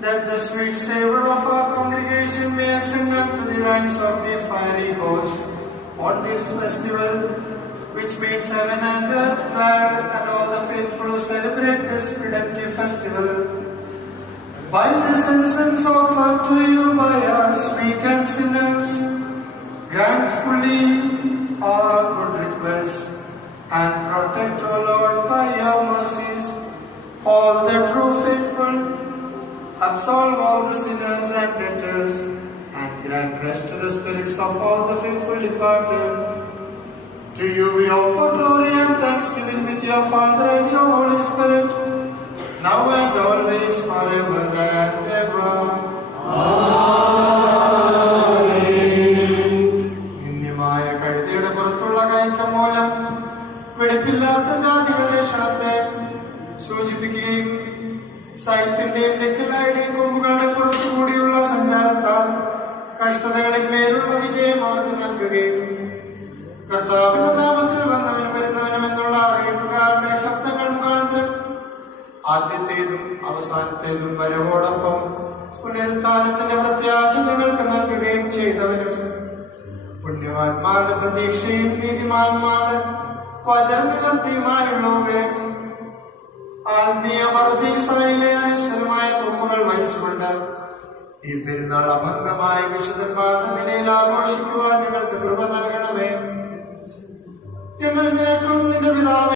that the sweet savor of our congregation may ascend unto the ranks of the fiery host on this festival, which makes heaven and earth glad, and all the faithful who celebrate this redemptive festival. By this incense offered to you by us, weak and sinners, grant fully our good requests, and protect, O Lord, by your mercies, all the true faithful. Absolve all the sinners and debtors, and grant rest to the spirits of all the faithful departed. To you we offer glory and thanksgiving with your Father and your Holy Spirit, now and always, forever and ever. നിന്ദ്യമായ കഴുതയുടെ പുറത്തുള്ള കയറ്റം മൂലം വെടിപ്പില്ലാത്ത ജാതികളുടെ ക്ഷണത്തെ സൂചിപ്പിക്കുകയും സൈത്യന്റെയും തെക്കല്ലായുടെയും കൊമ്പുകളുടെ പുറത്തുകൂടിയുള്ള സഞ്ചാരത്താൽ കഷ്ടതകളിൽ മേലുള്ള വിജയം അവർക്ക് നൽകുകയും കർത്താവിന്റെ നാമത്തിൽ വന്നവനും വരുന്നവനും എന്നുള്ള അറിയിപ്പുകാരുടെ ശബ്ദങ്ങൾ മുഖാന്തരം ആദ്യത്തേതും അവസാനത്തേതും വരവോടൊപ്പം പുനരുത്ഥാനത്തിന്റെ പ്രത്യാശ നിങ്ങൾക്ക് നൽകുകയും ചെയ്തവനും പുണ്യവാന്മാരുടെ പ്രതീക്ഷയും നീതിമാന്മാരുടെ വചന നിവൃത്തിയുമായുള്ളവയെ ആത്മീയ പരദീസയിലെ അനശ്വരമായ കൊമ്പുകൾ വഹിച്ചുകൊണ്ട് ഈ പെരുന്നാൾ അഭംഗമായ വിശുദ്ധന്മാരുടെ നിലയിൽ ആഘോഷിക്കുവാൻ നിങ്ങൾക്ക് കൃപ നൽകണമേ. ഞങ്ങൾ നിനക്കും നിന്റെ പിതാവേ